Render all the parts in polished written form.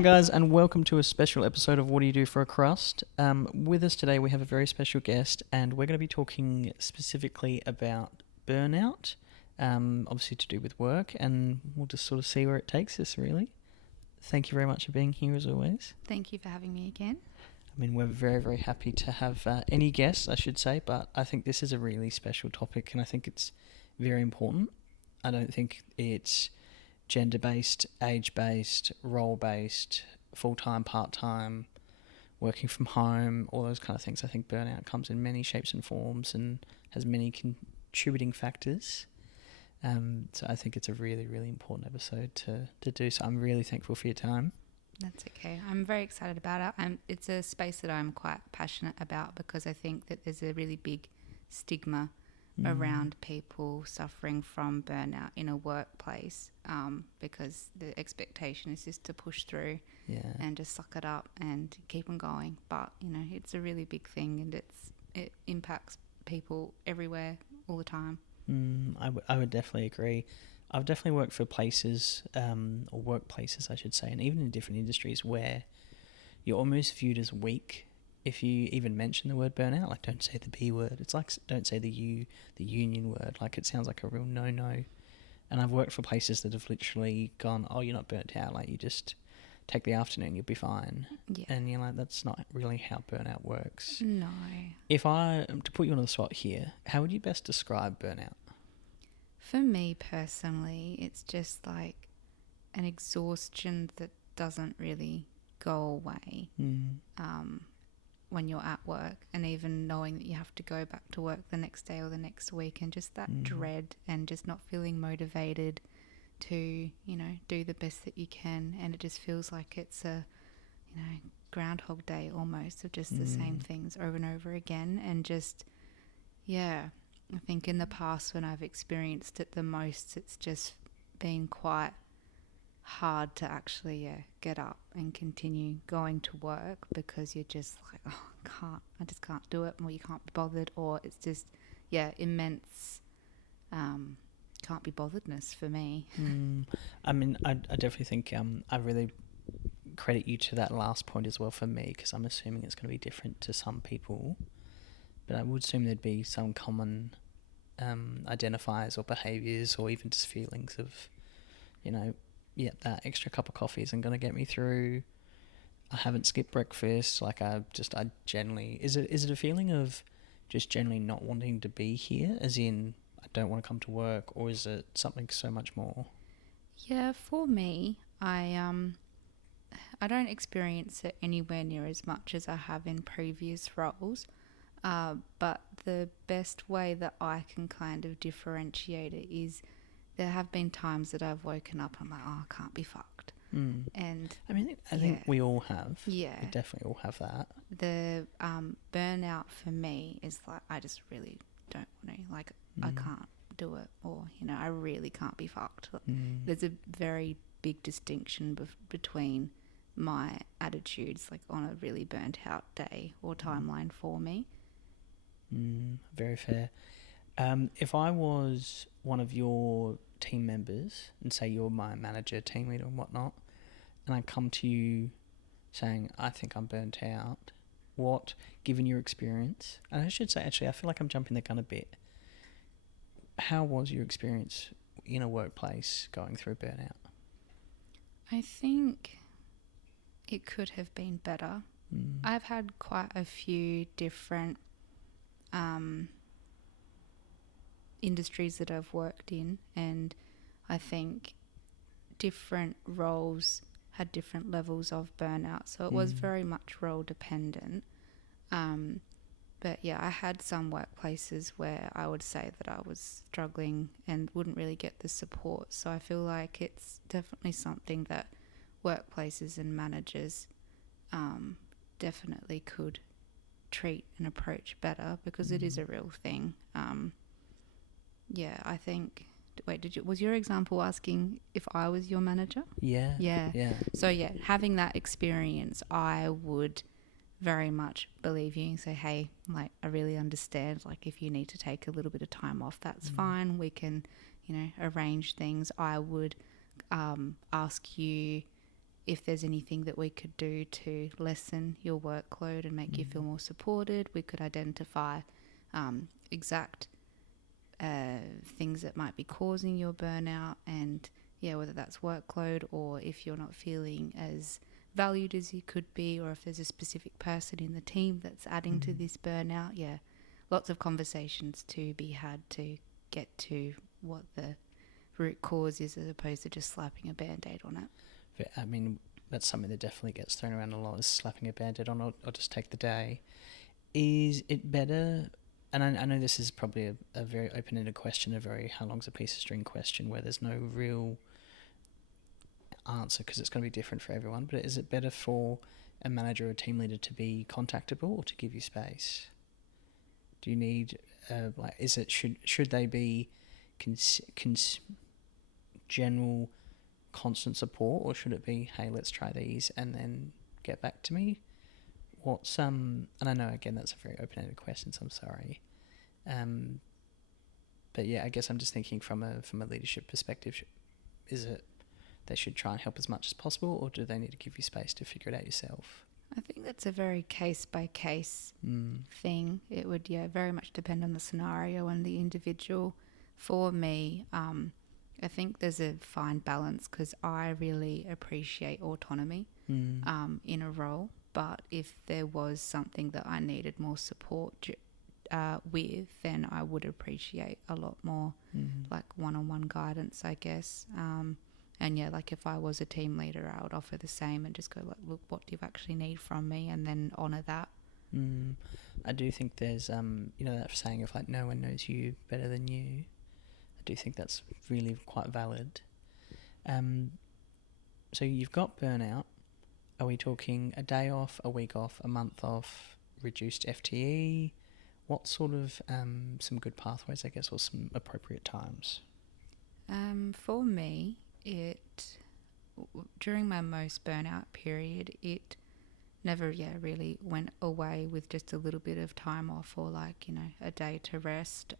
on, guys, and welcome to a special episode of What Do You Do for a Crust? With us today, we have a very special guest, and we're going to be talking specifically about burnout, obviously to do with work, and we'll just sort of see where it takes us, really. Thank you very much for being here, as always. Thank you for having me again. I mean, we're very, very happy to have any guests, I should say, but I think this is a really special topic, and I think it's very important. I don't think it's gender-based, age-based, role-based, full-time, part-time, working from home, all those kind of things. I think burnout comes in many shapes and forms and has many contributing factors. So I think it's a really, really important episode to do. So I'm really thankful for your time. That's okay. I'm very excited about it. It's a space that I'm quite passionate about because I think that there's a really big stigma around people suffering from burnout in a workplace, because the expectation is just to push through and just suck it up and keep on going. But, you know, it's a really big thing and it impacts people everywhere all the time. I would definitely agree. I've definitely worked for places, or workplaces I should say, and even in different industries where you're almost viewed as weak if you even mention the word burnout. Like, don't say the B word. It's like, don't say the union word. Like, it sounds like a real no-no. And I've worked for places that have literally gone, oh, you're not burnt out. Like, you just take the afternoon, you'll be fine. Yeah. And you're like, that's not really how burnout works. No. If I am to put you on the spot here, how would you best describe burnout? For me personally, it's just like an exhaustion that doesn't really go away. When you're at work, and even knowing that you have to go back to work the next day or the next week, and just that dread and just not feeling motivated to, you know, do the best that you can. And it just feels like it's a, you know, Groundhog Day almost, of just the same things over and over again. And just, yeah, I think in the past when I've experienced it the most, it's just been quite hard to actually get up and continue going to work because you're just like, oh, I just can't do it, or you can't be bothered, or it's just immense can't be botheredness for me. I mean, I definitely think I really credit you to that last point as well for me, because I'm assuming it's going to be different to some people, but I would assume there'd be some common identifiers or behaviours or even just feelings of, you know, that extra cup of coffee isn't going to get me through. I haven't skipped breakfast. Like, I generally... Is it a feeling of just generally not wanting to be here, as in I don't want to come to work, or is it something so much more? Yeah, for me, I don't experience it anywhere near as much as I have in previous roles. But the best way that I can kind of differentiate it is there have been times that I've woken up and I'm like, oh, I can't be fucked. And I mean, I think we all have. Yeah. We definitely all have that. The burnout for me is like, I just really don't want to. Like, I can't do it, or, you know, I really can't be fucked. There's a very big distinction between my attitudes, like on a really burnt out day or timeline for me. Very fair. If I was one of your team members, and say you're my manager, team leader and whatnot, and I come to you saying, I think I'm burnt out, what, given your experience, and I should say, actually, I feel like I'm jumping the gun a bit, how was your experience in a workplace going through burnout? I think it could have been better. I've had quite a few different industries that I've worked in, and I think different roles had different levels of burnout, so it was very much role dependent. But yeah, I had some workplaces where I would say that I was struggling and wouldn't really get the support, so I feel like it's definitely something that workplaces and managers definitely could treat and approach better, because it is a real thing. I think... Wait, was your example asking if I was your manager? Yeah. So yeah, having that experience, I would very much believe you and say, hey, like, I really understand, like, if you need to take a little bit of time off, that's fine. We can, you know, arrange things. I would ask you if there's anything that we could do to lessen your workload and make you feel more supported. We could identify exact things that might be causing your burnout, and whether that's workload or if you're not feeling as valued as you could be, or if there's a specific person in the team that's adding to this burnout. Lots of conversations to be had to get to what the root cause is, as opposed to just slapping a band-aid on it. I mean, that's something that definitely gets thrown around a lot, is slapping a band-aid on or just take the day. Is it better, and I know this is probably a very open-ended question, a very how long's a piece of string question, where there's no real answer because it's going to be different for everyone, but is it better for a manager or a team leader to be contactable or to give you space? Do you need, should they be general constant support, or should it be, hey, let's try these and then get back to me? And I know again that's a very open-ended question, so I'm sorry. But I guess I'm just thinking from a leadership perspective, is it they should try and help as much as possible, or do they need to give you space to figure it out yourself? I think that's a very case-by-case thing. It would, very much depend on the scenario and the individual. For me, I think there's a fine balance, because I really appreciate autonomy in a role. But if there was something that I needed more support with, then I would appreciate a lot more like one-on-one guidance, I guess. And like if I was a team leader, I would offer the same and just go like, look, what do you actually need from me? And then honour that. I do think there's, that saying of like, no one knows you better than you. I do think that's really quite valid. So you've got burnout. Are we talking a day off, a week off, a month off, reduced FTE? What sort of some good pathways, I guess, or some appropriate times? For me, during my most burnout period, it never really went away with just a little bit of time off, or like, a day to rest.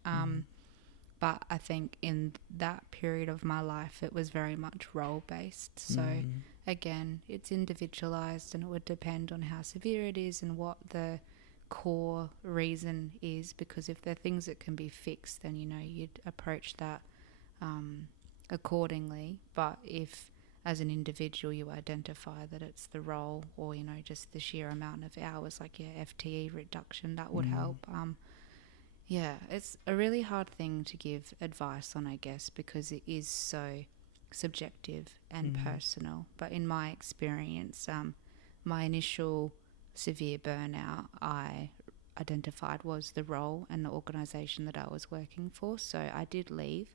But I think in that period of my life, it was very much role-based. So again, it's individualized, and it would depend on how severe it is and what the core reason is, because if there are things that can be fixed, then you'd approach that accordingly. But if as an individual you identify that it's the role, or just the sheer amount of hours, like FTE reduction, that would help. It's a really hard thing to give advice on, I guess, because it is so subjective and personal. But in my experience, my initial severe burnout I identified was the role and the organisation that I was working for. So I did leave,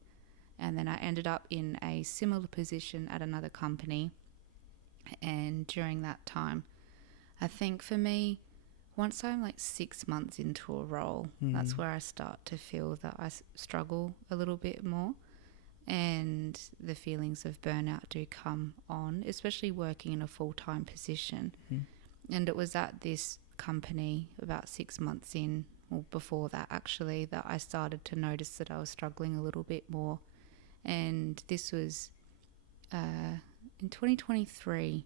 and then I ended up in a similar position at another company. And during that time, I think for me, once I'm like 6 months into a role, that's where I start to feel that I struggle a little bit more, and the feelings of burnout do come on, especially working in a full-time position. And it was at this company about 6 months in, or before that actually, that I started to notice that I was struggling a little bit more. And this was in 2023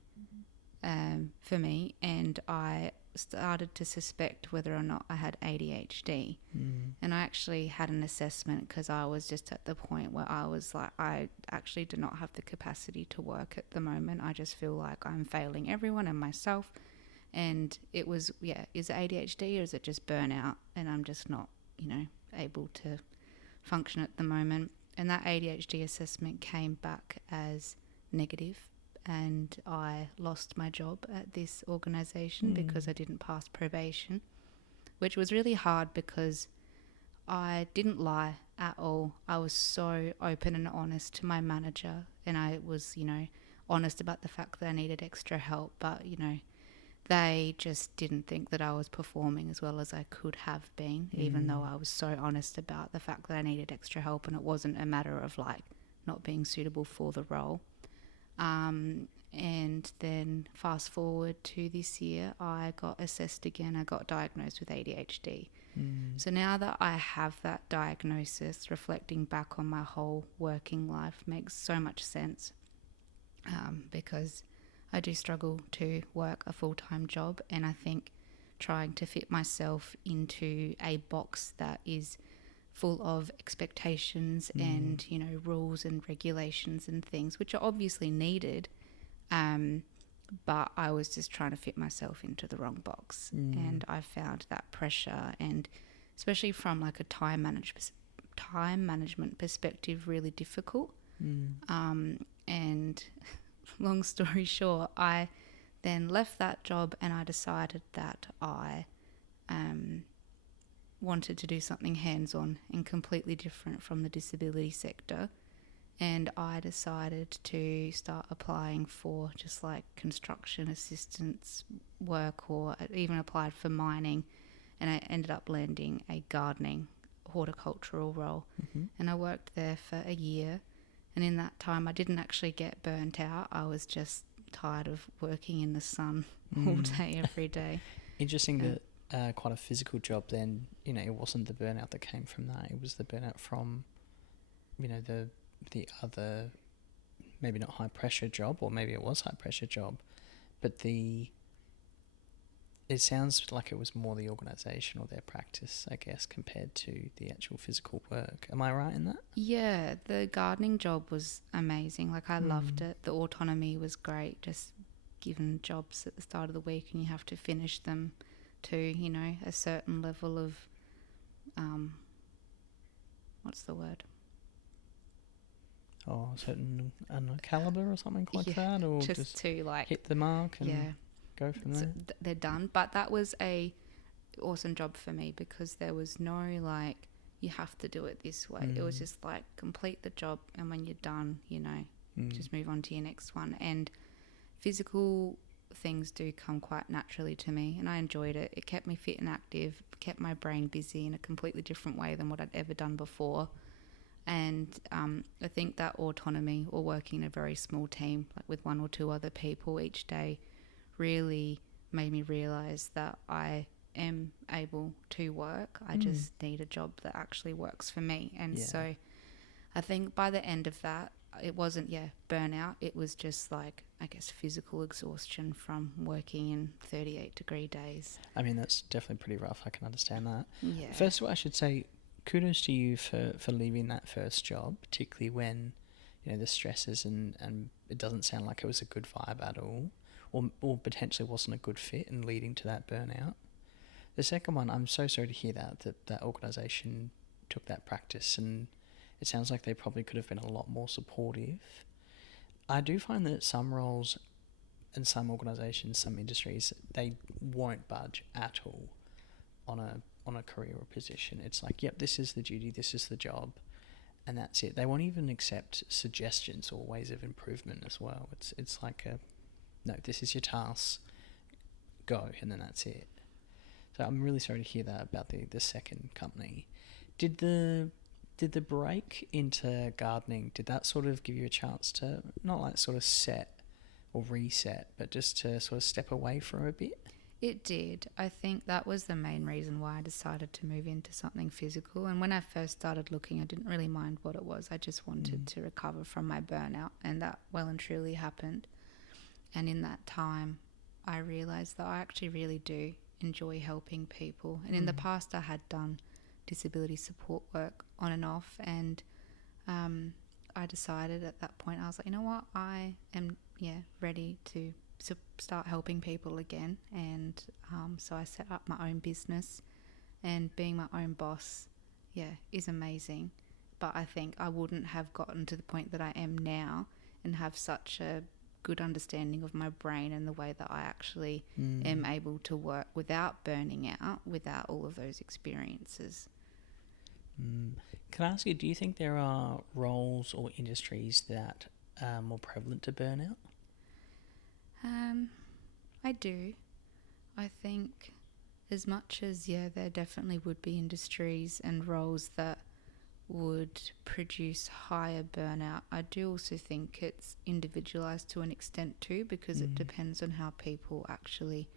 for me, and I started to suspect whether or not I had ADHD. And I actually had an assessment, because I was just at the point where I was like, I actually do not have the capacity to work at the moment. I just feel like I'm failing everyone and myself. And it was, is it ADHD or is it just burnout? And I'm just not, able to function at the moment. And that ADHD assessment came back as negative, and I lost my job at this organisation because I didn't pass probation, which was really hard because I didn't lie at all. I was so open and honest to my manager, and I was, honest about the fact that I needed extra help, but, they just didn't think that I was performing as well as I could have been, even though I was so honest about the fact that I needed extra help, and it wasn't a matter of like not being suitable for the role. And then fast forward to this year, I got assessed again. I got diagnosed with ADHD. So now that I have that diagnosis, reflecting back on my whole working life makes so much sense, because I do struggle to work a full-time job, and I think trying to fit myself into a box that is full of expectations and, you know, rules and regulations and things, which are obviously needed, but I was just trying to fit myself into the wrong box. And I found that pressure, and especially from like a time management perspective, really difficult. And long story short, I then left that job, and I decided that I wanted to do something hands-on and completely different from the disability sector. And I decided to start applying for just like construction assistance work, or even applied for mining, and I ended up landing a gardening horticultural role. And I worked there for a year, and in that time I didn't actually get burnt out. I was just tired of working in the sun all day, every day. Interesting that quite a physical job then, you know, it wasn't the burnout that came from that. It was the burnout from, you know, the other, maybe not high pressure job, or maybe it was high pressure job, but it sounds like it was more the organisation or their practice, I guess, compared to the actual physical work. Am I right in that? Yeah, the gardening job was amazing. Like, I loved it. The autonomy was great, just given jobs at the start of the week and you have to finish them to, you know, a certain level of, what's the word? Oh, a certain, I don't know, calibre or something like that? Or just to, like, hit the mark and go from there? So they're done. But that was a awesome job for me, because there was no, like, you have to do it this way. It was just like, complete the job, and when you're done, you know, just move on to your next one. And physical things do come quite naturally to me, and I enjoyed it. It kept me fit and active, kept my brain busy in a completely different way than what I'd ever done before. And I think that autonomy, or working in a very small team, like with one or two other people each day, really made me realise that I am able to work. I just need a job that actually works for me. And so I think by the end of that, it wasn't, burnout. It was just like, I guess, physical exhaustion from working in 38-degree days. I mean, that's definitely pretty rough. I can understand that. Yeah. First of all, I should say kudos to you for leaving that first job, particularly when, you know, the stresses and it doesn't sound like it was a good vibe at all, or potentially wasn't a good fit and leading to that burnout. The second one, I'm so sorry to hear that organisation took that practice, and it sounds like they probably could have been a lot more supportive. I do find that some roles and some organisations, some industries, they won't budge at all on a career or position. It's like, yep, this is the duty, this is the job, and that's it. They won't even accept suggestions or ways of improvement as well. It's like no, this is your task, go, and then that's it. So I'm really sorry to hear that about the second company. Did the break into gardening, did that sort of give you a chance to not like sort of set or reset, but just to sort of step away for a bit? It did. I think that was the main reason why I decided to move into something physical. And when I first started looking, I didn't really mind what it was. I just wanted to recover from my burnout, and that well and truly happened. And in that time, I realised that I actually really do enjoy helping people. And in the past, I had done disability support work on and off, and I decided at that point, I was like, you know what, I am ready to start helping people again. And so I set up my own business, and being my own boss is amazing. But I think I wouldn't have gotten to the point that I am now and have such a good understanding of my brain and the way that I actually am able to work without burning out, without all of those experiences. Can I ask you, do you think there are roles or industries that are more prevalent to burnout? I do. I think as much as, there definitely would be industries and roles that would produce higher burnout, I do also think it's individualised to an extent too, because it depends on how people actually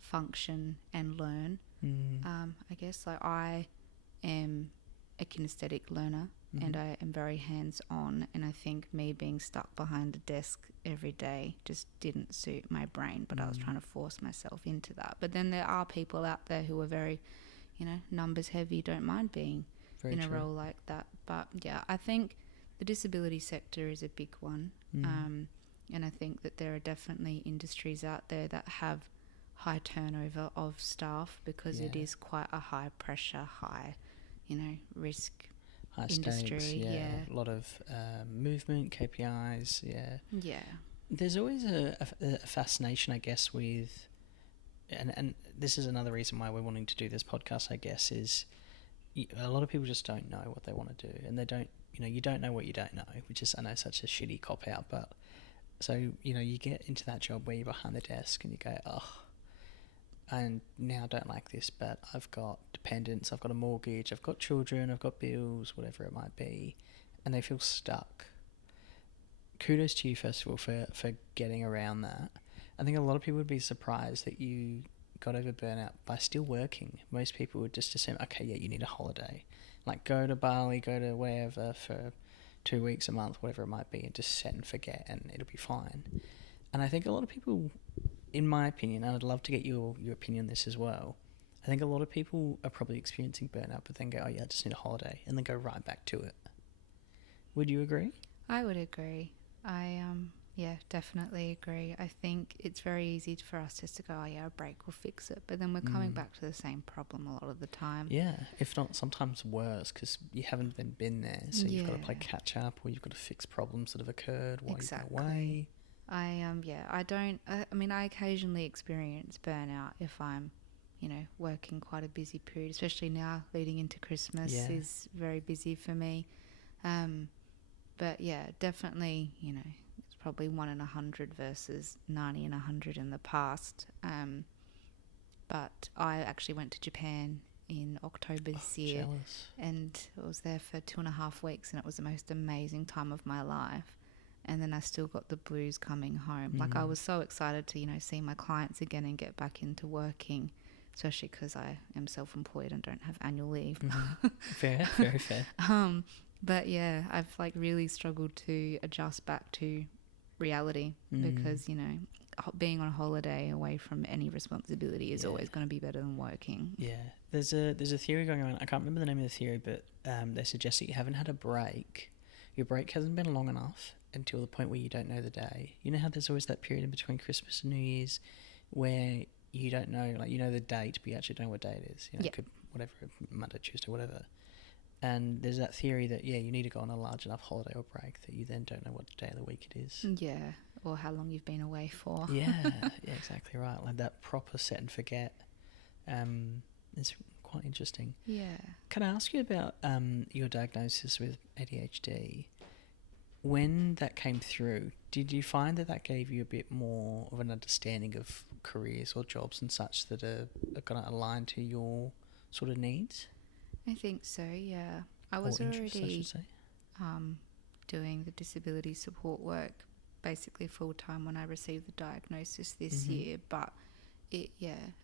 function and learn. I guess, like, I am a kinesthetic learner, and I am very hands-on, and I think me being stuck behind a desk every day just didn't suit my brain, but I was trying to force myself into that. But then there are people out there who are very, numbers heavy, don't mind being Very in a true. role like that. But yeah, I think the disability sector is a big one. And I think that there are definitely industries out there that have high turnover of staff because it is quite a high pressure, high, risk High industry. stakes, a lot of movement, KPIs, Yeah. There's always a fascination, I guess, with, and this is another reason why we're wanting to do this podcast, I guess, is a lot of people just don't know what they want to do, and they don't, you don't know what you don't know, which is, I know, such a shitty cop-out, but so, you get into that job where you're behind the desk and you go, oh, and now I don't like this, but I've got dependents, I've got a mortgage, I've got children, I've got bills, whatever it might be, and they feel stuck. Kudos to you, first of all, for getting around that. I think a lot of people would be surprised that you got over burnout by still working. Most people would just assume, okay, yeah, you need a holiday. Like, go to Bali, go to wherever for 2 weeks, a month, whatever it might be, and just set and forget, and it'll be fine. And I think a lot of people, in my opinion, and I'd love to get your opinion on this as well, I think a lot of people are probably experiencing burnout, but then go, oh yeah, I just need a holiday, and then go right back to it. Would you agree? I would agree. I definitely agree. I think it's very easy for us just to go, oh yeah, a break will fix it, but then we're coming back to the same problem a lot of the time. Yeah, if not sometimes worse, because you haven't been there, so you've got to play catch up, or you've got to fix problems that have occurred while you've been away. I occasionally experience burnout if I'm, working quite a busy period, especially now leading into Christmas is very busy for me. But yeah, definitely, it's probably 1 in 100 versus 90 in 100 in the past. But I actually went to Japan in October this year. Jealous. And I was there for 2.5 weeks, and it was the most amazing time of my life. And then I still got the blues coming home. Like, I was so excited to, see my clients again and get back into working, especially because I am self-employed and don't have annual leave. Fair, very fair. But yeah, I've really struggled to adjust back to reality because, being on holiday away from any responsibility is always going to be better than working. Yeah. There's a theory going on. I can't remember the name of the theory, but they suggest that you haven't had a break. Your break hasn't been long enough until the point where you don't know the day. You know how there's always that period in between Christmas and New Year's where you don't know, the date, but you actually don't know what day it is. It could, whatever, Monday, Tuesday, whatever. And there's that theory that, you need to go on a large enough holiday or break that you then don't know what day of the week it is. Yeah, or how long you've been away for. Yeah, exactly right. Like that proper set and forget is quite interesting. Yeah. Can I ask you about your diagnosis with ADHD? When that came through, did you find that gave you a bit more of an understanding of careers or jobs and such that are going to align to your sort of needs? I think so, yeah. I was already doing the disability support work basically full-time when I received the diagnosis this year. But it,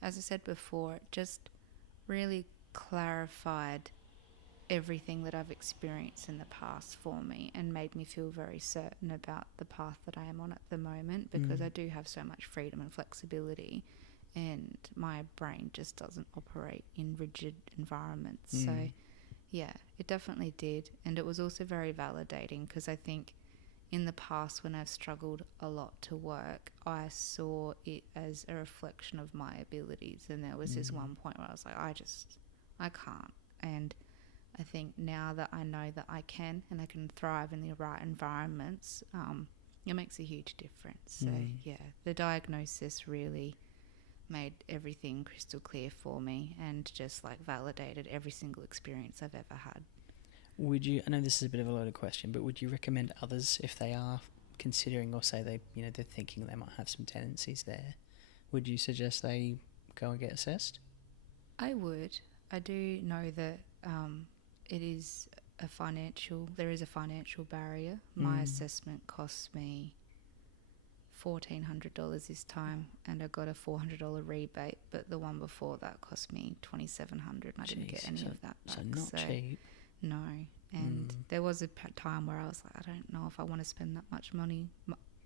as I said before, it just really clarified everything that I've experienced in the past for me and made me feel very certain about the path that I am on at the moment, because I do have so much freedom and flexibility, and my brain just doesn't operate in rigid environments. So yeah, it definitely did. And it was also very validating, because I think in the past when I've struggled a lot to work, I saw it as a reflection of my abilities, and there was this one point where I was like, I can't. And I think now that I know that I can, and I can thrive in the right environments, it makes a huge difference. So yeah, the diagnosis really made everything crystal clear for me, and just validated every single experience I've ever had. Would you, I know this is a bit of a loaded question, but would you recommend others, if they are considering, or say they're thinking they might have some tendencies there, would you suggest they go and get assessed? I would. I do know that there is a financial barrier. My assessment cost me $1,400 this time, and I got a $400 rebate, but the one before that cost me $2,700, and I didn't get any of that back. So not cheap. No, And there was a time where I was like, I don't know if I want to spend that much money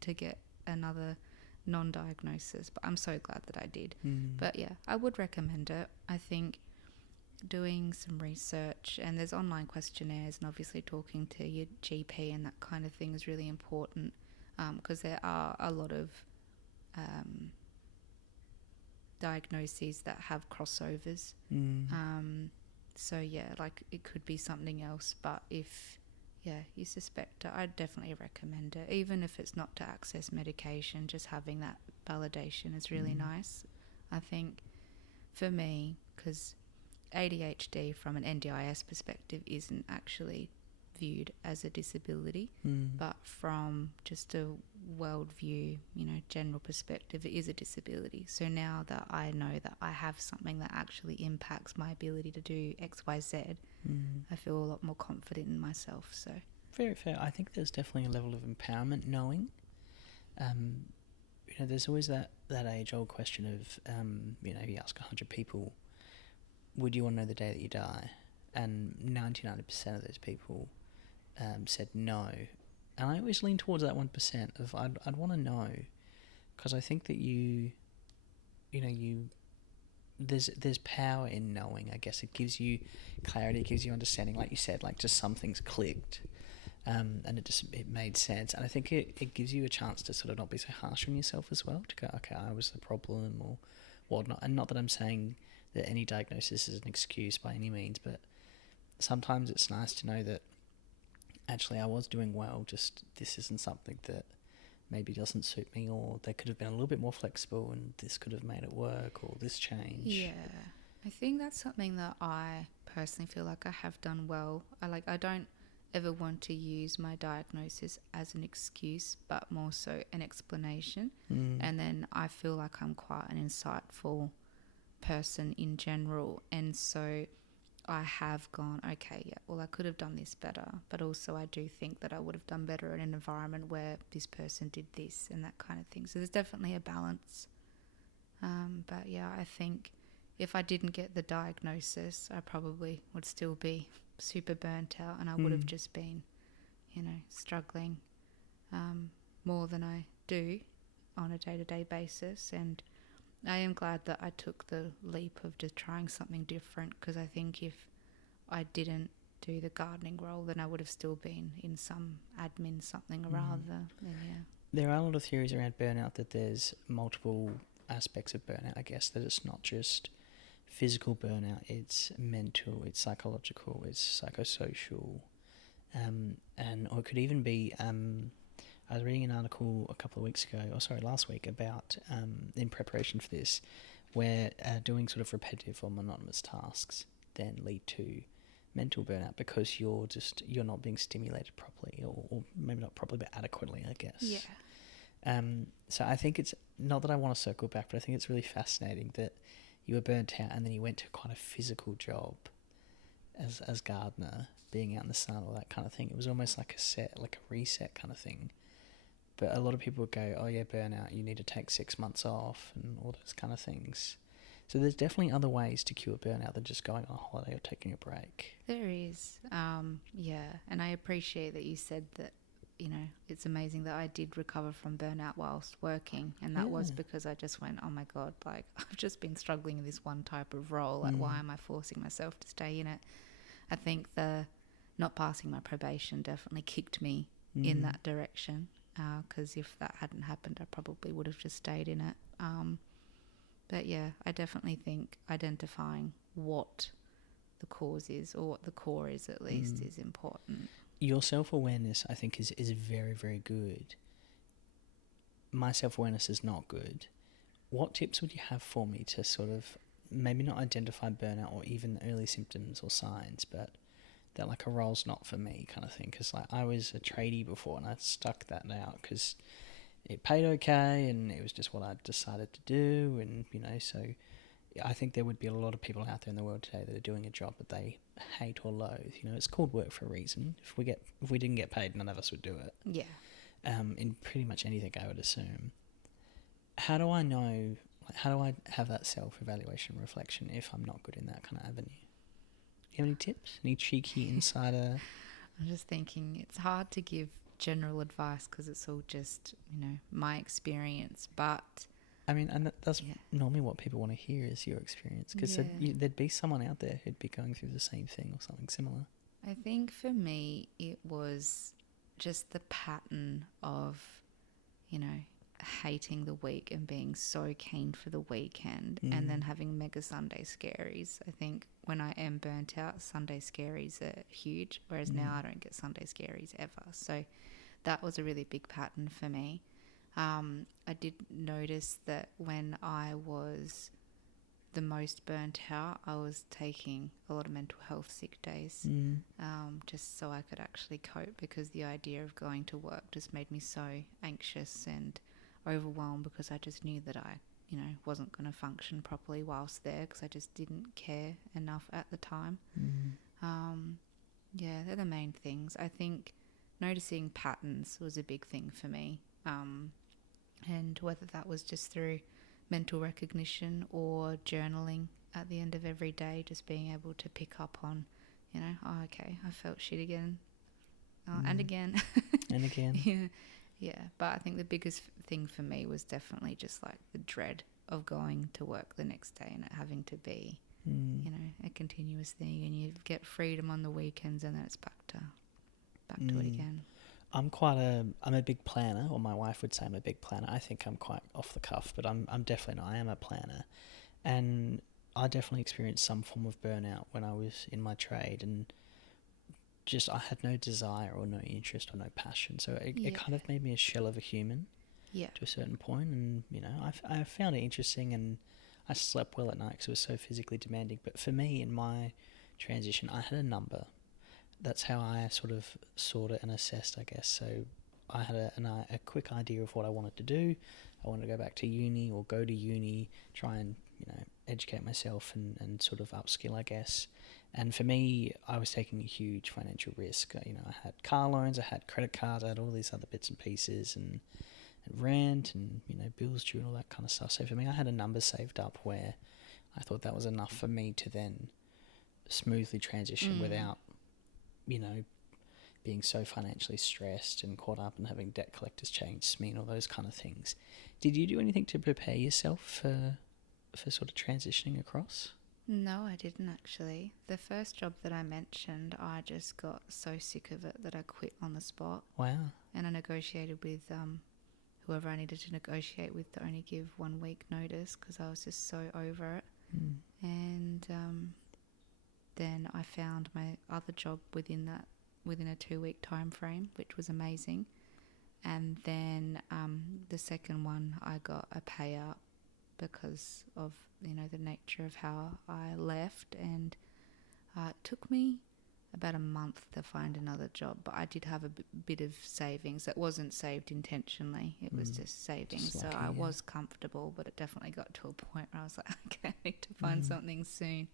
to get another non-diagnosis, but I'm so glad that I did. But yeah, I would recommend it. I think doing some research, and there's online questionnaires, and obviously talking to your GP and that kind of thing is really important, because there are a lot of diagnoses that have crossovers. So yeah, like it could be something else, but if you suspect it, I'd definitely recommend it. Even if it's not to access medication, just having that validation is really nice. I think for me, because ADHD from an NDIS perspective isn't actually viewed as a disability, but from just a world view, general perspective, it is a disability. So now that I know that I have something that actually impacts my ability to do X, Y, Z, I feel a lot more confident in myself. So very fair. I think there's definitely a level of empowerment knowing. There's always that age-old question of, if you ask 100 people, would you want to know the day that you die? And 99% of those people said no. And I always lean towards that 1% of I'd want to know, because I think that there's power in knowing. I guess it gives you clarity, it gives you understanding, like you said, like just some things clicked, and it made sense. And I think it gives you a chance to sort of not be so harsh on yourself as well, to go, okay, I was the problem or whatnot. And not that I'm saying that any diagnosis is an excuse by any means, but sometimes it's nice to know that actually I was doing well, just this isn't something that maybe doesn't suit me, or they could have been a little bit more flexible and this could have made it work, or this change. Yeah, I think that's something that I personally feel like I have done well. I don't ever want to use my diagnosis as an excuse, but more so an explanation. And then I feel like I'm quite an insightful person in general, and so I have gone, okay, yeah, well, I could have done this better, but also I do think that I would have done better in an environment where this person did this and that kind of thing. So there's definitely a balance. But yeah, I think if I didn't get the diagnosis, I probably would still be super burnt out, and I would have just been, struggling more than I do on a day-to-day basis. And I am glad that I took the leap of just trying something different, because I think if I didn't do the gardening role, then I would have still been in some admin something or other. There are a lot of theories around burnout, that there's multiple aspects of burnout, I guess, that it's not just physical burnout, it's mental, it's psychological, it's psychosocial, or it could even be, I was reading an article last week about, in preparation for this, where doing sort of repetitive or monotonous tasks then lead to mental burnout, because you're not being stimulated properly, or maybe not properly, but adequately, I guess. Yeah. So I think it's, not that I want to circle back, but I think it's really fascinating that you were burnt out and then you went to quite a physical job as gardener, being out in the sun, all that kind of thing. It was almost like a reset kind of thing. But a lot of people would go, oh yeah, burnout, you need to take 6 months off and all those kind of things. So there's definitely other ways to cure burnout than just going on a holiday or taking a break. There is. And I appreciate that you said that, it's amazing that I did recover from burnout whilst working. And that was because I just went, oh my God, like I've just been struggling in this one type of role. Like, why am I forcing myself to stay in it? I think the not passing my probation definitely kicked me in that direction. Because if that hadn't happened, I probably would have just stayed in it. But yeah, I definitely think identifying what the cause is, or what the core is at least, is important. Your self-awareness, I think, is very, very good. My self-awareness is not good. What tips would you have for me to sort of maybe not identify burnout or even early symptoms or signs, but that like a role's not for me kind of thing? Because like I was a tradie before and I stuck that out because it paid okay and it was just what I decided to do, and so I think there would be a lot of people out there in the world today that are doing a job that they hate or loathe. It's called work for a reason. If we didn't get paid, none of us would do it. Yeah. In pretty much anything, I would assume. How do I know? How do I have that self-evaluation reflection if I'm not good in that kind of avenue? Do you have any tips? Any cheeky insider I'm just thinking it's hard to give general advice because it's all just, my experience. But I mean, and that's yeah, normally what people want to hear is your experience, because yeah. there'd be someone out there who'd be going through the same thing or something similar. I think for me, it was just the pattern of, you know, hating the week and being so keen for the weekend and then having mega Sunday scaries. I think when I am burnt out, Sunday scaries are huge, whereas now I don't get Sunday scaries ever. So that was a really big pattern for me. I did notice that when I was the most burnt out, I was taking a lot of mental health sick days, just so I could actually cope, because the idea of going to work just made me so anxious and overwhelmed, because I just knew that I, wasn't going to function properly whilst there, because I just didn't care enough at the time. Yeah, they're the main things. I think noticing patterns was a big thing for me, and whether that was just through mental recognition or journaling at the end of every day, just being able to pick up on, oh, okay, I felt shit again, and again. And again. Yeah. But I think the biggest thing for me was definitely just like the dread of going to work the next day and it having to be, a continuous thing, and you get freedom on the weekends and then it's back to it again. I'm a big planner, or my wife would say I'm a big planner. I think I'm quite off the cuff, but I'm definitely not. I am a planner. And I definitely experienced some form of burnout when I was in my trade, and just I had no desire or no interest or no passion. So it kind of made me a shell of a human to a certain point. And, I found it interesting, and I slept well at night because it was so physically demanding. But for me, in my transition, I had a number. That's how I sort of sorted it and assessed, I guess. So I had a quick idea of what I wanted to do. I wanted to go back to uni or go to uni, try and, educate myself and sort of upskill, I guess. And for me, I was taking a huge financial risk. I had car loans, I had credit cards, I had all these other bits and pieces, and rent and, bills due and all that kind of stuff. So for me, I had a number saved up where I thought that was enough for me to then smoothly transition without, being so financially stressed and caught up and having debt collectors change me and all those kind of things. Did you do anything to prepare yourself for sort of transitioning across? No, I didn't actually. The first job that I mentioned, I just got so sick of it that I quit on the spot. Wow. And I negotiated with whoever I needed to negotiate with to only give 1 week notice, because I was just so over it. And then I found my other job within a 2-week time frame, which was amazing. And then the second one, I got a payout because of the nature of how I left, and it took me about a month to find another job, but I did have a bit of savings that wasn't saved intentionally. It was just savings. Just lucky, so I was comfortable, but it definitely got to a point where I was like, okay, I need to find something soon.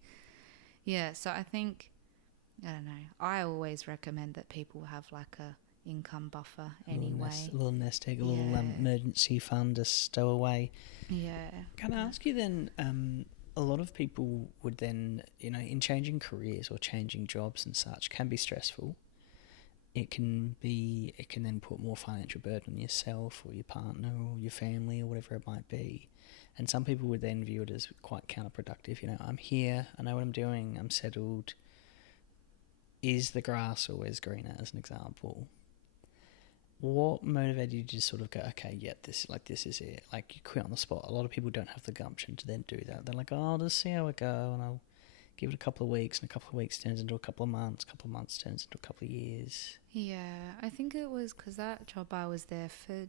Yeah, so I think, I don't know, I always recommend that people have like a income buffer anyway. A little nest egg, a little emergency fund to stow away. Yeah. Can I ask you then, a lot of people would then, in changing careers or changing jobs and such, can be stressful. It can then put more financial burden on yourself or your partner or your family or whatever it might be. And some people would then view it as quite counterproductive. I'm here, I know what I'm doing, I'm settled. Is the grass always greener, as an example? What motivated you to sort of go, okay, yeah, this is it? Like, you quit on the spot. A lot of people don't have the gumption to then do that. They're like, oh, I'll just see how it go, and I'll give it a couple of weeks, and a couple of weeks turns into a couple of months turns into a couple of years. Yeah, I think it was because that job, I was there for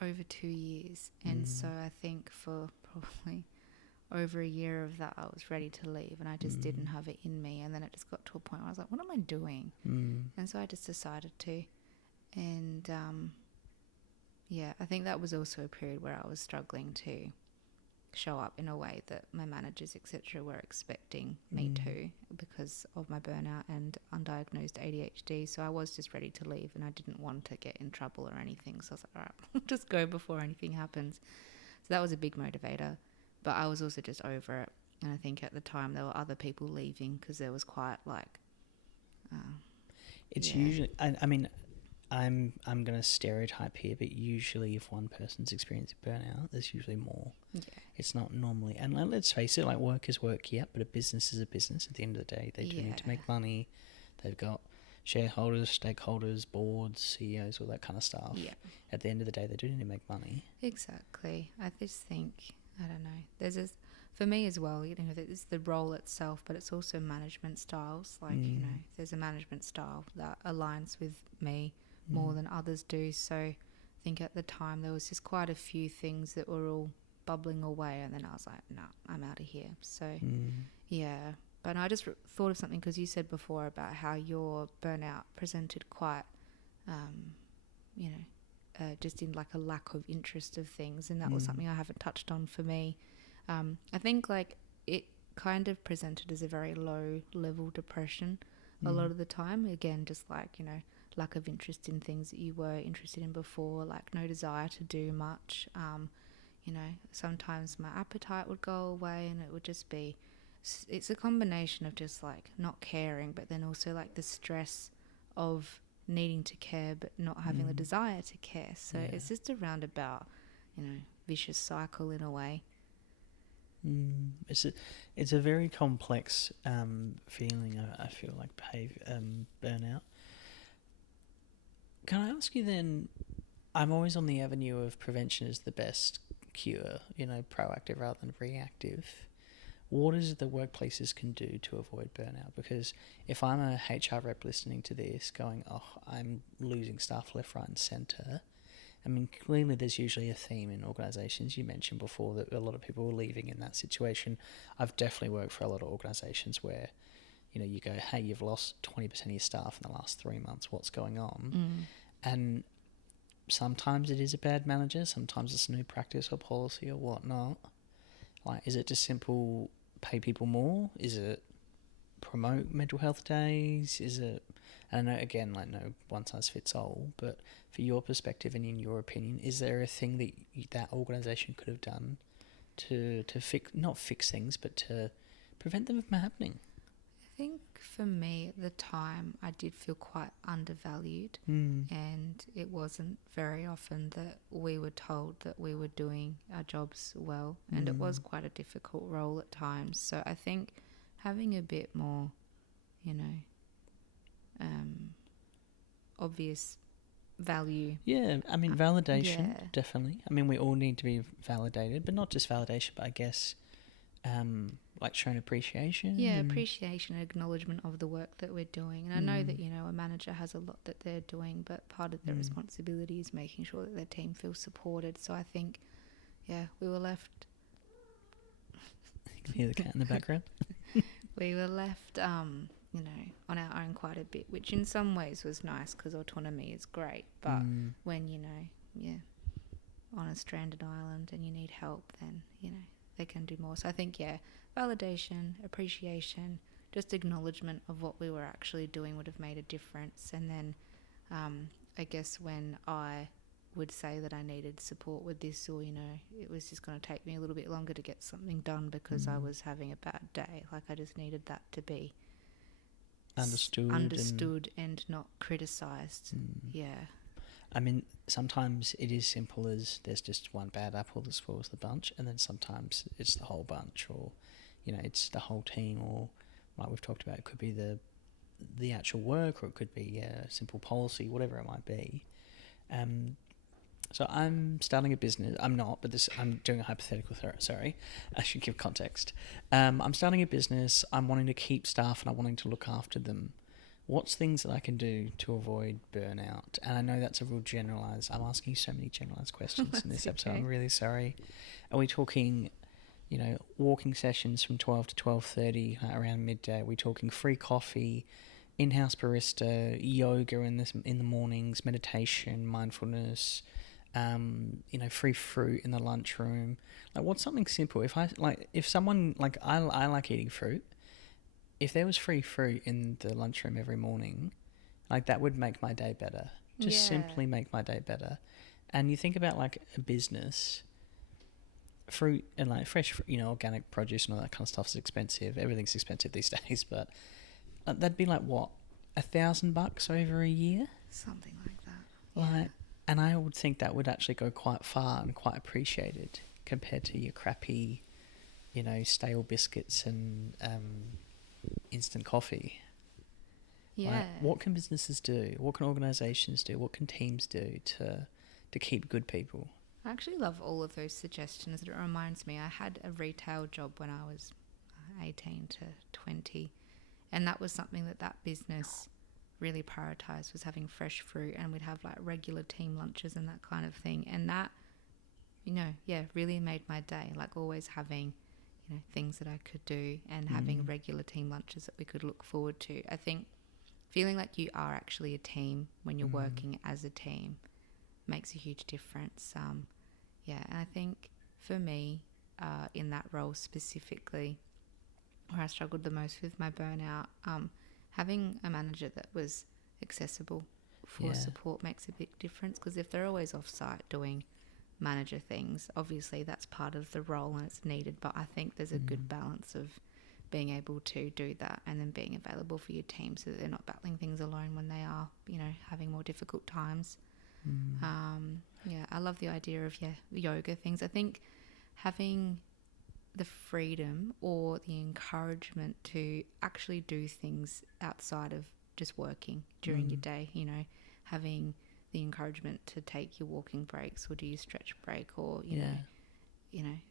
over 2 years, and so I think for probably over a year of that, I was ready to leave, and I just didn't have it in me. And then it just got to a point where I was like, what am I doing? And so I just decided to. And I think that was also a period where I was struggling to show up in a way that my managers, etc., were expecting me to, because of my burnout and undiagnosed ADHD. So I was just ready to leave, and I didn't want to get in trouble or anything. So I was like, all right, I'll just go before anything happens. So that was a big motivator. But I was also just over it. And I think at the time there were other people leaving, because there was quite like... It's usually, I mean, I'm going to stereotype here, but usually if one person's experiencing burnout, there's usually more. Yeah. It's not normally, and let's face it, like work is work, yeah, but a business is a business. At the end of the day, they do need to make money. They've got shareholders, stakeholders, boards, CEOs, all that kind of stuff. Yeah. At the end of the day, they do need to make money. Exactly. I just think, I don't know, there's this, for me as well, you know, it's the role itself, but it's also management styles. Like, you know, there's a management style that aligns with me more than others do. So I think at the time there was just quite a few things that were all bubbling away, and then I was like, no, I'm out of here. So yeah, but I just thought of something because you said before about how your burnout presented quite you know, just in like a lack of interest of things, and that was something I haven't touched on for me. I think like it kind of presented as a very low level depression a lot of the time. Again, just like, you know, lack of interest in things that you were interested in before, like no desire to do much. You know, sometimes my appetite would go away, and it would just be, it's a combination of just like not caring, but then also like the stress of needing to care but not having the desire to care. So it's just a roundabout, you know, vicious cycle in a way. It's a very complex feeling. I feel like burnout. Can I ask you then? I'm always on the avenue of prevention is the best cure. You know, proactive rather than reactive. What is it the workplaces can do to avoid burnout? Because if I'm a HR rep listening to this, going, "Oh, I'm losing staff left, right, and centre," I mean, clearly there's usually a theme in organisations. You mentioned before that a lot of people were leaving in that situation. I've definitely worked for a lot of organisations where, you know, you go, hey, you've lost 20% of your staff in the last 3 months. What's going on? And sometimes it is a bad manager. Sometimes it's a new practice or policy or whatnot. Like, is it just simple pay people more? Is it promote mental health days? Is it... I don't know, again, like no one size fits all, but for your perspective and in your opinion, is there a thing that that organisation could have done to fix, not fix things, but to prevent them from happening? I think for me at the time, I did feel quite undervalued, and it wasn't very often that we were told that we were doing our jobs well, and it was quite a difficult role at times. So I think having a bit more, you know, obvious value. Yeah, I mean, validation, definitely. I mean, we all need to be validated, but not just validation, but I guess like shown appreciation. Yeah, appreciation and acknowledgement of the work that we're doing. And I know that, you know, a manager has a lot that they're doing, but part of their responsibility is making sure that their team feels supported. So I think, yeah, we were left... You can hear the cat in the background. We were left... you know, on our own quite a bit, which in some ways was nice because autonomy is great. But when, you know, on a stranded island and you need help, then, you know, they can do more. So I think, validation, appreciation, just acknowledgement of what we were actually doing would have made a difference. And then I guess when I would say that I needed support with this, or, you know, it was just going to take me a little bit longer to get something done because I was having a bad day. Like, I just needed that to be understood and not criticised. Yeah. I mean, sometimes it is simple as there's just one bad apple that spoils the bunch, and then sometimes it's the whole bunch, or, you know, it's the whole team, or like we've talked about, it could be the actual work, or it could be a simple policy, whatever it might be. So I'm starting a business. I'm not, but I'm doing a hypothetical. Sorry, I should give context. I'm starting a business. I'm wanting to keep staff and I'm wanting to look after them. What's things that I can do to avoid burnout? And I know that's a real generalised... I'm asking you so many generalised questions in this episode. Okay. I'm really sorry. Are we talking, you know, walking sessions from 12 to 12:30 around midday? Are we talking free coffee, in-house barista, yoga in the mornings, meditation, mindfulness... you know, free fruit in the lunchroom? Like, what's something simple? If someone, like, I like eating fruit. If there was free fruit in the lunchroom every morning, like, that would make my day better. Just simply make my day better. And you think about, like, a business, fruit and, like, fresh, you know, organic produce and all that kind of stuff is expensive. Everything's expensive these days, but that'd be like, what, $1,000 over a year. Something like that. Like, and I would think that would actually go quite far and quite appreciated compared to your crappy, stale biscuits and instant coffee. Yeah. Like, what can businesses do? What can organisations do? What can teams do to keep good people? I actually love all of those suggestions. It reminds me, I had a retail job when I was 18 to 20, and that was something that business really prioritised, was having fresh fruit, and we'd have like regular team lunches and that kind of thing. And that, really made my day, like always having, things that I could do and having regular team lunches that we could look forward to. I think feeling like you are actually a team when you're working as a team makes a huge difference. And I think for me, in that role specifically, where I struggled the most with my burnout, having a manager that was accessible for support makes a big difference, because if they're always off-site doing manager things, obviously that's part of the role and it's needed, but I think there's a good balance of being able to do that and then being available for your team so that they're not battling things alone when they are, having more difficult times. I love the idea of yoga things. I think having the freedom or the encouragement to actually do things outside of just working during your day, having the encouragement to take your walking breaks or do your stretch break, or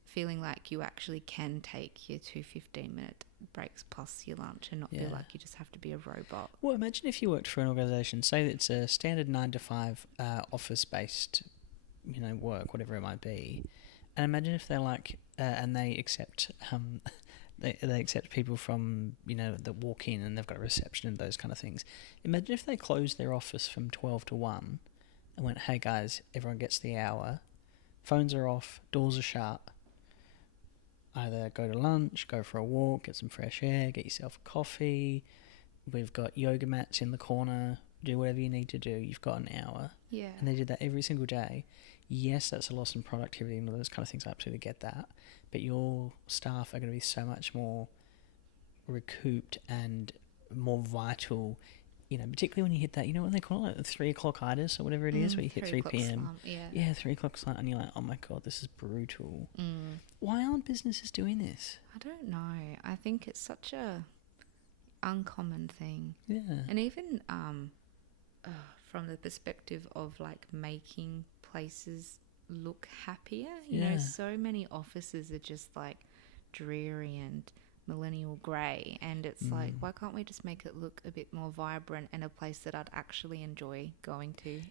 feeling like you actually can take your 2 15-minute breaks plus your lunch and not feel like you just have to be a robot. Well, imagine if you worked for an organisation, say that it's a standard 9 to 5 office-based, work, whatever it might be, and imagine if they're like, and they accept, they accept people from, that walk in and they've got a reception and those kind of things. Imagine if they closed their office from 12 to 1 and went, hey guys, everyone gets the hour, phones are off, doors are shut, either go to lunch, go for a walk, get some fresh air, get yourself a coffee, we've got yoga mats in the corner, do whatever you need to do, you've got an hour. Yeah. And they did that every single day. Yes, that's a loss in productivity and all those kind of things, I absolutely get that, but your staff are going to be so much more recouped and more vital, particularly when you hit that, what they call it, the 3 o'clock itis or whatever it is, where you hit 3 p.m. Yeah, 3 o'clock slump, and you're like, oh my God, this is brutal. Why aren't businesses doing this? I don't know. I think it's such a uncommon thing. Yeah. And even from the perspective of like making places look happier, so many offices are just like dreary and millennial grey, and it's like, why can't we just make it look a bit more vibrant and a place that I'd actually enjoy going to?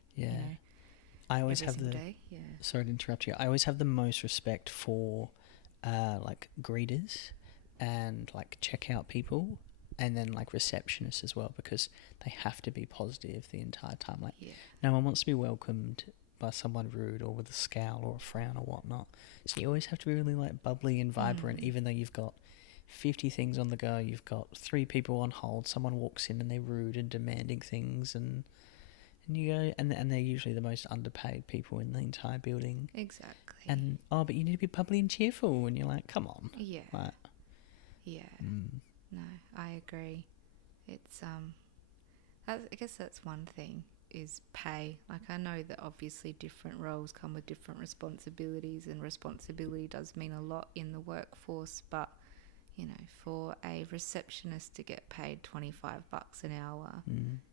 I always have sorry to interrupt you, I always have the most respect for like greeters and like checkout people, and then like receptionists as well, because they have to be positive the entire time. Like no one wants to be welcomed by someone rude or with a scowl or a frown or whatnot, so you always have to be really like bubbly and vibrant, even though you've got 50 things on the go, you've got 3 people on hold, someone walks in and they're rude and demanding things, and you go, and they're usually the most underpaid people in the entire building. Exactly. And but you need to be bubbly and cheerful, and you're like, come on. Like, no, I agree. It's I guess that's one thing, is pay. Like, I know that obviously different roles come with different responsibilities, and responsibility does mean a lot in the workforce, but for a receptionist to get paid $25 an hour,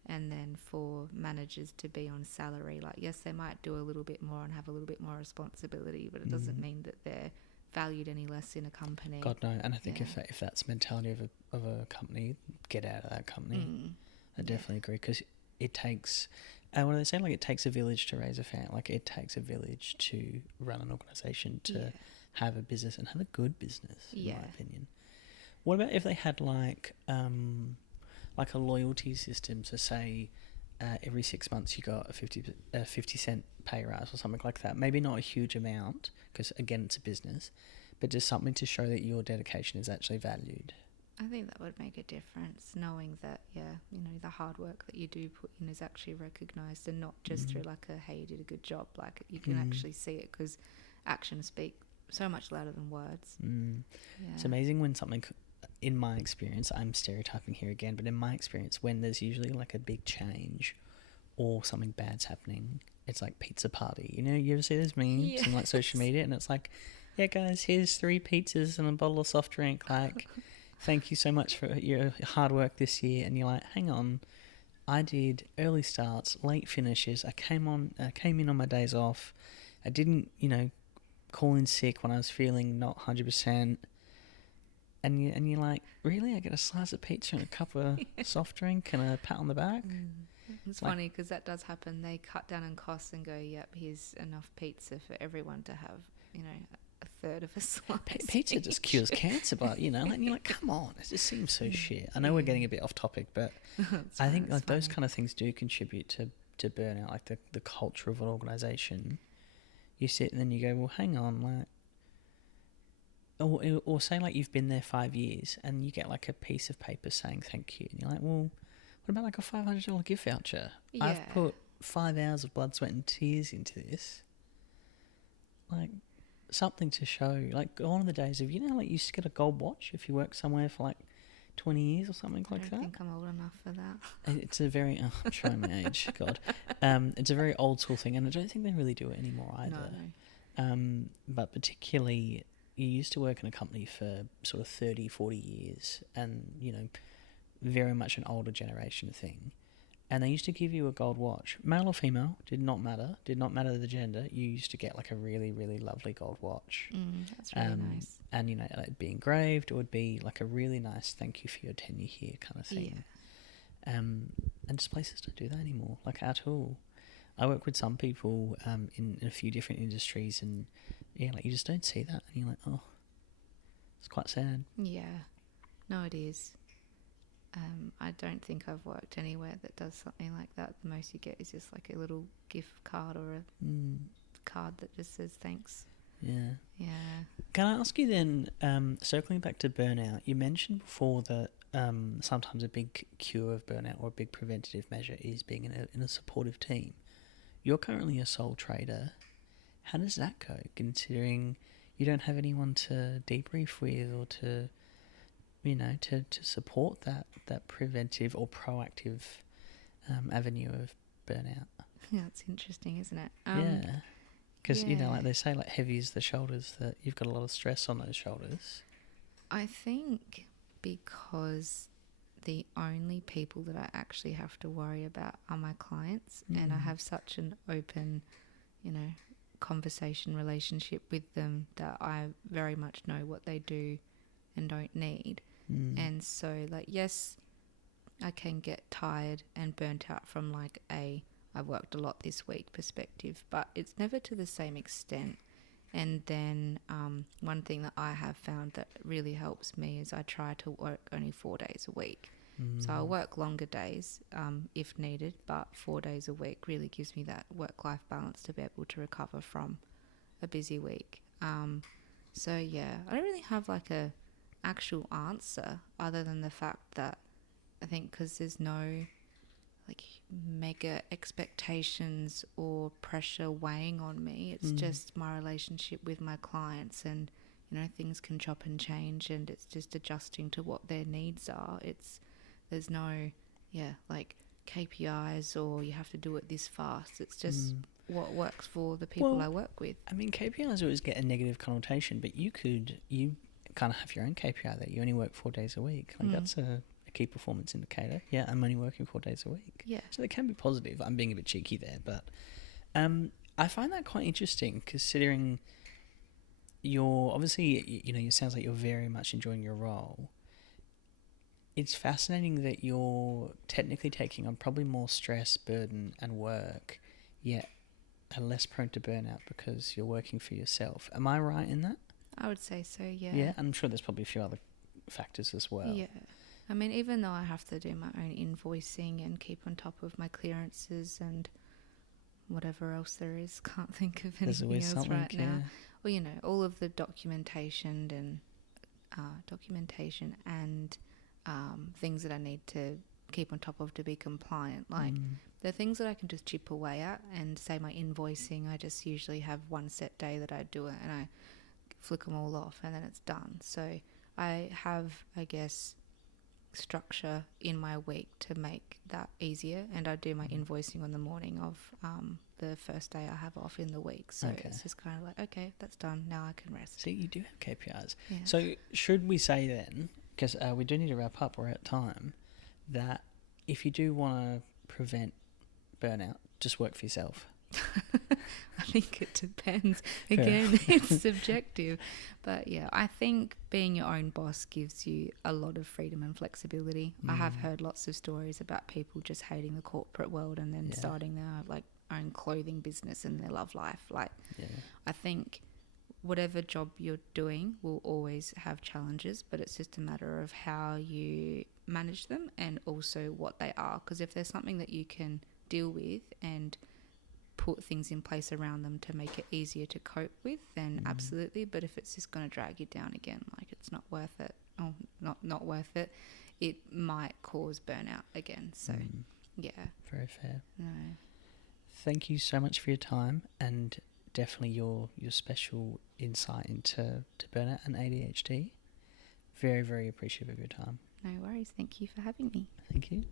and then for managers to be on salary, like, yes, they might do a little bit more and have a little bit more responsibility, but it doesn't mean that they're valued any less in a company. God, no. And I think if that's mentality of a company, get out of that company. I definitely agree, because it takes, what do they say? Like, it takes a village to raise a family. Like, it takes a village to run an organisation, to have a business, and have a good business, in my opinion. What about if they had like a loyalty system? So say every 6 months you got a 50-cent pay rise or something like that. Maybe not a huge amount, because again it's a business, but just something to show that your dedication is actually valued. I think that would make a difference, knowing that the hard work that you do put in is actually recognised, and not just through like a, hey, you did a good job. Like, you can actually see it, because actions speak so much louder than words. It's amazing when something in my experience, I'm stereotyping here again, but in my experience, when there's usually like a big change or something bad's happening, it's like pizza party. You know, you ever see those memes on like social media, and it's like, yeah, guys, here's 3 pizzas and a bottle of soft drink. Like, thank you so much for your hard work this year. And you're like, hang on, I did early starts, late finishes. I came in on my days off. I didn't, call in sick when I was feeling not 100%. And you're like, really? I get a slice of pizza and a cup of soft drink and a pat on the back? It's funny because that does happen. They cut down on costs and go, yep, here's enough pizza for everyone to have, a third of a slice. Pizza just cures cancer, but, and you're like, come on, it just seems so shit. I know we're getting a bit off topic, but I think like those kind of things do contribute to burnout, like the culture of an organisation. You sit and then you go, well, hang on, like, or say like you've been there 5 years and you get like a piece of paper saying thank you, and you're like, well, what about like a $500 gift voucher? Yeah. I've put 5 hours of blood, sweat and tears into this. Like, something to show. Like, gone are the days of, like you used to get a gold watch if you worked somewhere for like 20 years or something like that. I think I'm old enough for that. It's a very, I'm showing my age, God. It's a very old school thing, and I don't think they really do it anymore either. No. But particularly, you used to work in a company for sort of 30, 40 years and, very much an older generation thing. And they used to give you a gold watch. Male or female, did not matter the gender. You used to get like a really, really lovely gold watch. That's really nice. And, it'd be engraved, or it'd be like a really nice thank you for your tenure here kind of thing. Yeah. And just places don't do that anymore, like at all. I work with some people in a few different industries, and yeah, like you just don't see that, and you're like, oh, it's quite sad. Yeah, no, it is. I don't think I've worked anywhere that does something like that. The most you get is just like a little gift card or a card that just says thanks. Yeah. Yeah. Can I ask you then, circling back to burnout, you mentioned before that sometimes a big cure of burnout or a big preventative measure is being in a supportive team. You're currently a sole trader. How does that go, considering you don't have anyone to debrief with or to support that preventive or proactive avenue of burnout? Yeah, it's interesting, isn't it? Yeah. Because, like they say, like heavy is the shoulders, that you've got a lot of stress on those shoulders. I think because the only people that I actually have to worry about are my clients, and I have such an open, conversation relationship with them that I very much know what they do and don't need. And so, like, yes, I can get tired and burnt out from like I've worked a lot this week perspective, but it's never to the same extent. And then one thing that I have found that really helps me is I try to work only 4 days a week. So I'll work longer days if needed, but 4 days a week really gives me that work-life balance to be able to recover from a busy week. So yeah, I don't really have like a actual answer other than the fact that I think because there's no like mega expectations or pressure weighing on me, it's just my relationship with my clients, and things can chop and change, and it's just adjusting to what their needs are. There's no like KPIs or you have to do it this fast. It's just what works for the people I work with. I mean, KPIs always get a negative connotation, but you kind of have your own KPI that you only work 4 days a week. Like that's a key performance indicator. Yeah, I'm only working 4 days a week. Yeah. So they can be positive. I'm being a bit cheeky there, but I find that quite interesting, considering you're obviously, it sounds like you're very much enjoying your role. It's fascinating that you're technically taking on probably more stress, burden and work, yet are less prone to burnout because you're working for yourself. Am I right in that? I would say so, yeah. Yeah, I'm sure there's probably a few other factors as well. Yeah. I mean, even though I have to do my own invoicing and keep on top of my clearances and whatever else there is, can't think of anything else right now. Well, all of the documentation and things that I need to keep on top of to be compliant. Like, the things that I can just chip away at, and say my invoicing, I just usually have one set day that I do it and I flick them all off and then it's done. So I have, I guess, structure in my week to make that easier, and I do my invoicing on the morning of the first day I have off in the week, so it's just kind of like, okay, that's done, now I can rest. See, you do have KPIs. Yeah. So should we say then, because we do need to wrap up, we're at time, that if you do want to prevent burnout, just work for yourself? I think it depends. Again, it's subjective. But yeah, I think being your own boss gives you a lot of freedom and flexibility. I have heard lots of stories about people just hating the corporate world and then starting their like own clothing business and their love life. Like, I think whatever job you're doing will always have challenges, but it's just a matter of how you manage them and also what they are. Because if there's something that you can deal with and put things in place around them to make it easier to cope with, then absolutely. But if it's just going to drag you down again, like, it's not worth it. Oh, not worth it. It might cause burnout again. So yeah, very fair. No, thank you so much for your time, and definitely your special insight into burnout and ADHD. Very, very appreciative of your time. No worries. Thank you for having me. Thank you.